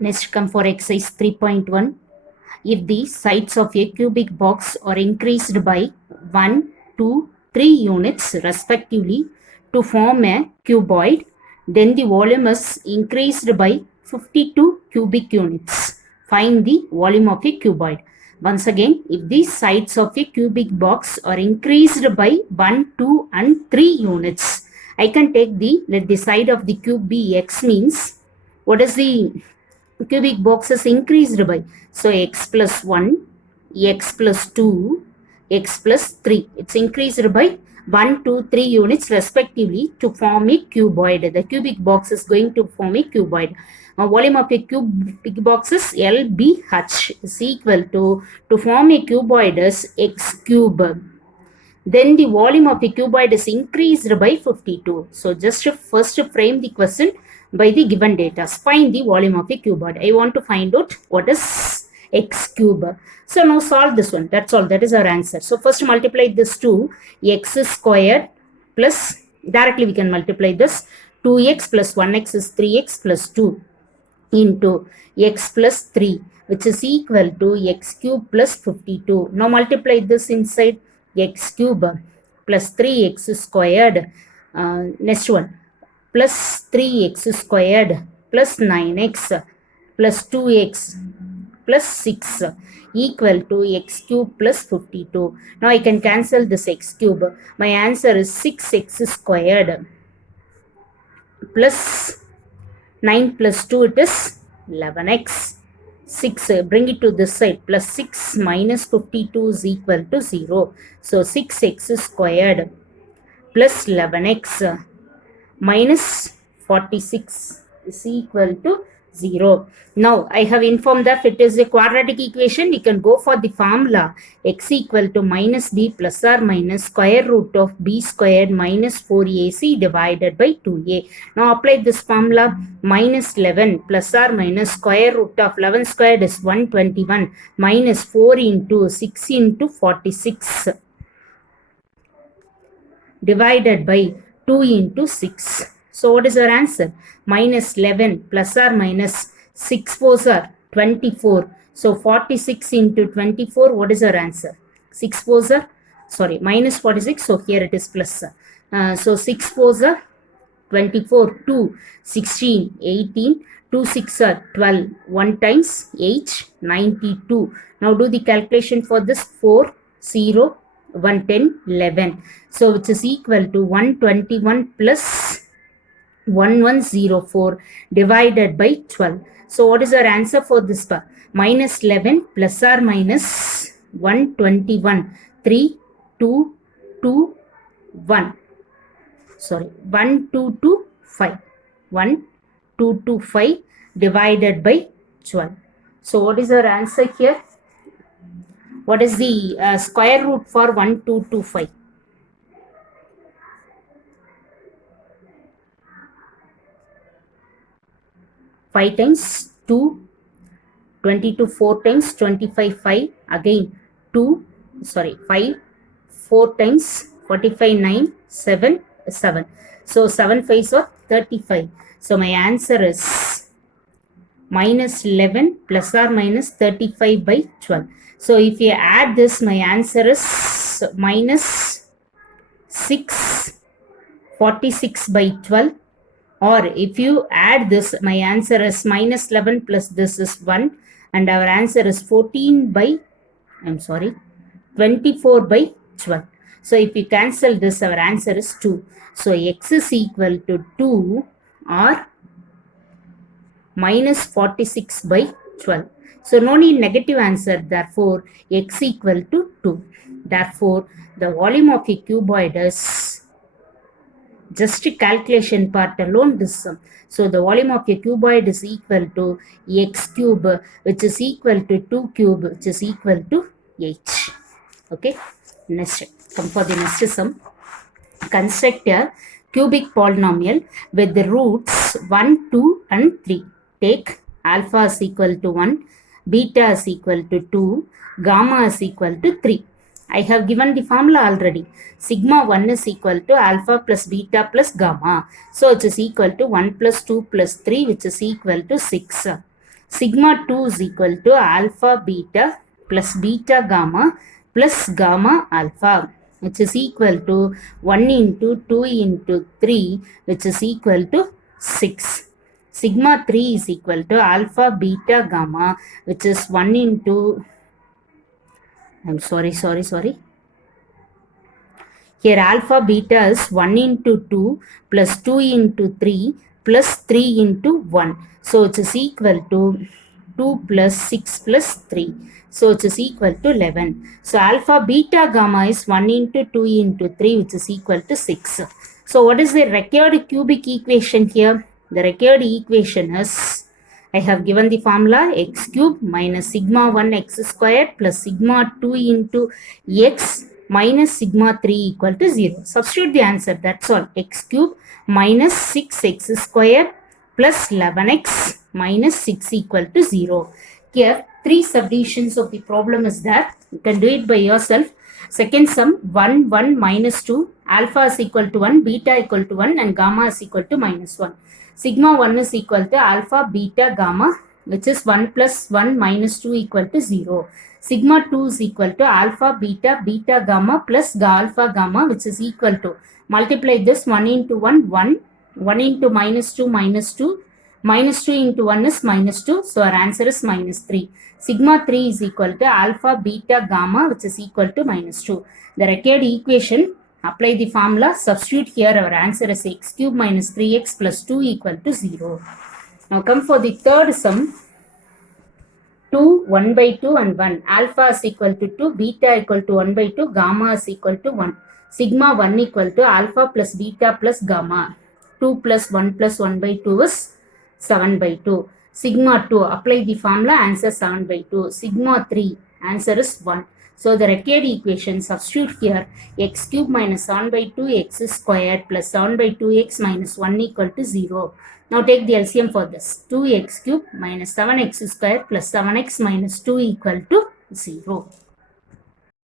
Next come for exercise 3.1. If the sides of a cubic box are increased by 1, 2, 3 units respectively to form a cuboid, then the volume is increased by 52 cubic units. Find the volume of a cuboid. Once again, if the sides of a cubic box are increased by 1, 2 and 3 units, I can take let the side of the cube be x, means what is the cubic box is increased by? So x plus 1, x plus 2, x plus 3. It's increased by 1, 2, 3 units respectively to form a cuboid. The cubic box is going to form a cuboid. Volume of a cubic box is LBH is equal to form a cuboid is x cube. Then the volume of the cuboid is increased by 52. So just first frame the question by the given data. Find the volume of a cuboid. I want to find out what is x cube. So now solve this one. That's all. That is our answer. So first multiply this to x squared plus, directly we can multiply this, 2x plus 1x is 3x plus 2 into x plus 3, which is equal to x cube plus 52. Now multiply this inside, x cube plus 3x squared, next one, plus 3x squared plus 9x plus 2x plus 6 equal to x cube plus 52. Now I can cancel this x cube. My answer is 6x squared plus 9 plus 2, it is 11x. 6, bring it to this side, plus 6 minus 52 is equal to 0. So 6x squared plus 11x minus 46 is equal to 0. Now I have informed that if it is a quadratic equation, we can go for the formula x equal to minus b plus or minus square root of b squared minus 4ac divided by 2a. Now apply this formula, minus 11 plus or minus square root of 11 squared is 121 minus 4 into 6 into 46 divided by 2 into 6. So what is our answer? Minus 11 plus or minus 6 fours are 24. So 46 into 24, what is our answer? 6 fours are, sorry, minus 46. So here it is plus. So 6 fours are 24, 2, 16, 18, 2 6 are 12, 1 times 8, 92. Now do the calculation for this, 4, 0, 110, 11. So which is equal to 121 plus 1104 divided by 12. So what is our answer for this part? Minus 11 plus or minus 121, 3, 2, 2, 1. Sorry, 1, 2, 2, 5. 1, 2, 2, 5 divided by 12. So what is our answer here? What is the square root for 1, 2, 2, 5? 5 times 2, 22, 4 times 25, 5, again 2, sorry, 5, 4 times 45, 9, 7, 7. So 7 5s are 35. So my answer is minus 11 plus or minus 35 by 12. So if you add this, my answer is minus 646 by 12. Or if you add this, my answer is minus 11 plus this is 1. And our answer is 14 by, 24 by 12. So if you cancel this, our answer is 2. So x is equal to 2 or minus 46 by 12. So no need negative answer. Therefore, x equal to 2. Therefore, the volume of a cuboid is just a calculation part alone, this sum. So the volume of a cuboid is equal to x cube, which is equal to 2 cube, which is equal to 8. Okay. Next, come for the next sum. Construct a cubic polynomial with the roots 1, 2 and 3. Take alpha is equal to 1, beta is equal to 2, gamma is equal to 3. I have given the formula already. Sigma 1 is equal to alpha plus beta plus gamma. So it is equal to 1 plus 2 plus 3, which is equal to 6. Sigma 2 is equal to alpha beta plus beta gamma plus gamma alpha, which is equal to 1 into 2 into 3, which is equal to 6. Sigma 3 is equal to alpha beta gamma, which is 1 into, I'm sorry. Here alpha beta is 1 into 2 plus 2 into 3 plus 3 into 1. So it is equal to 2 plus 6 plus 3. So it is equal to 11. So alpha beta gamma is 1 into 2 into 3, which is equal to 6. So what is the required cubic equation here? The required equation is, I have given the formula x cube minus sigma 1 x squared plus sigma 2 into x minus sigma 3 equal to 0. Substitute the answer, that's all. X cube minus 6x squared plus 11x minus 6 equal to 0. Here, 3 subdivisions of the problem is there. You can do it by yourself. Second sum, 1, 1, minus 2, alpha is equal to 1, beta equal to 1 and gamma is equal to minus 1. Sigma 1 is equal to alpha, beta, gamma, which is 1 plus 1 minus 2 equal to 0. Sigma 2 is equal to alpha, beta, beta, gamma plus alpha, gamma, which is equal to, multiply this 1 into 1, 1, 1 into minus 2, minus 2, minus 2 into 1 is minus 2, so our answer is minus 3. Sigma 3 is equal to alpha, beta, gamma, which is equal to minus 2. The required equation, apply the formula, substitute here, our answer is x cube minus 3x plus 2 equal to 0. Now come for the third sum, 2, 1 by 2 and 1. Alpha is equal to 2, beta equal to 1 by 2, gamma is equal to 1. Sigma 1 equal to alpha plus beta plus gamma. 2 plus 1 plus 1 by 2 is 7 by 2. Sigma 2, apply the formula, answer 7 by 2. Sigma 3, answer is 1. So the required equation, substitute here, x cube minus 7 by 2 x squared plus 7 by 2x minus 1 equal to 0. Now take the LCM for this. 2x cube minus 7x squared plus 7x minus 2 equal to 0.